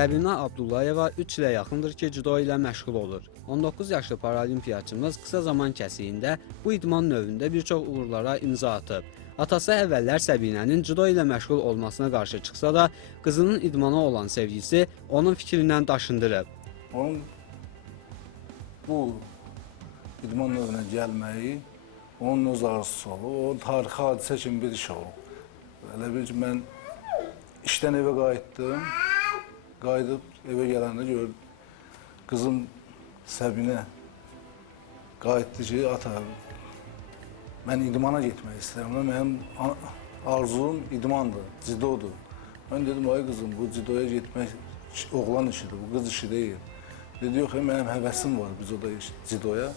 Səbinə Abdullayeva 3 ilə yaxındır ki, cüdo ilə məşğul olur. 19 yaşlı paralimpiyaçımız qısa zaman kəsiyində bu idman növündə bir çox uğurlara imza atıb. Atası əvvəllər Səbinənin cüdo ilə məşğul olmasına qarşı çıxsa da, qızının idmana olan sevgisi onun fikrindən daşındırıb. Onun bu idman növünə gəlməyi onun öz arzusu olub. O tarixi hadisə kimi bir iş olub. Elə bil ki, mən işdən evə qayıtdım. Qayıdıb evə gələndə gördüm, qızım Səbinə qayıtdı ki, ata, mən idmana getmək istəyirəm. Mənim arzum idmandır, cidodur. Mən dedim, ay qızım, bu cidoya getmək oğlan işidir, bu qız işi deyil. Dedi, yox, mənim həvəsim var cidoya.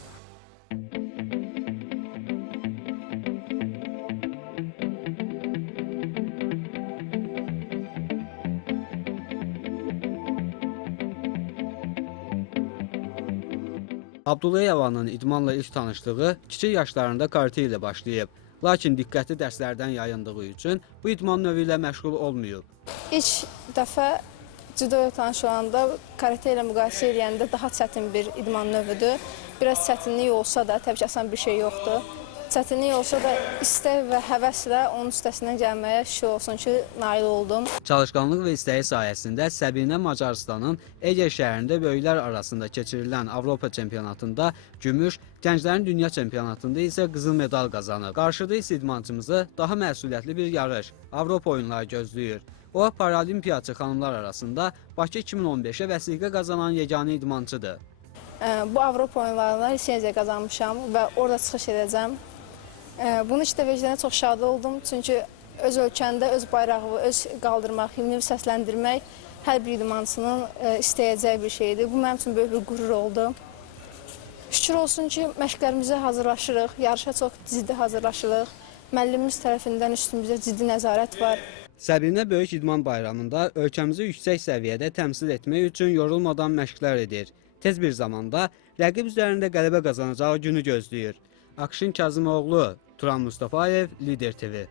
Abdullayevanın idmanla ilk tanışlığı kiçik yaşlarında karate ilə başlayıb. Lakin diqqəti dərslərdən yayındığı üçün bu idman növü ilə məşğul olmayıb. İlk dəfə judoya tanış olanda karate ilə müqayisə edəndə daha çətin bir idman növüdür. Biraz çətinlik olsa da, təbii ki, asan bir şey yoxdur. Çətinlik olsa da istək və həvəslə onun üstəsindən gəlməyə şükür olsun ki, nail oldum. Çalışqanlıq və istəyi sayəsində Səbinə Macarıstanın Eger şəhərində böyüklər arasında keçirilən Avropa çempionatında gümüş, gənclərin dünya çempionatında isə qızıl medal qazanıb. Qarşıda isə idmançımızı daha məsuliyyətli bir yarış, Avropa oyunları gözləyir. O, paralimpiyaçı xanımlar arasında Bakı 2015-ə vəsiqə qazanan yeganə idmançıdır. Bu Avropa oyunlarına lisenziya qazanmışam və orada çıxış edəcəm. Bunu işdə vecdənə çox şad oldum, çünki öz ölkəndə öz bayrağı, öz qaldırmaq, himni səsləndirmək hər bir idmançının istəyəcəyi bir şeydir. Bu mənim üçün böyük bir qürur oldu. Şükür olsun ki, məşqlərimizə hazırlaşırıq, yarışa çox ciddi hazırlaşırıq. Müəllimimiz tərəfindən üstümüzə ciddi nəzarət var. Səbinə Böyük İdman Bayramında ölkəmizi yüksək səviyyədə təmsil etmək üçün yorulmadan məşqlər edir. Tez bir zamanda rəqib üzərində qələbə qazanacağı günü gözləyir. Akşin Kazımoğlu, Turan Mustafayev, Lider TV.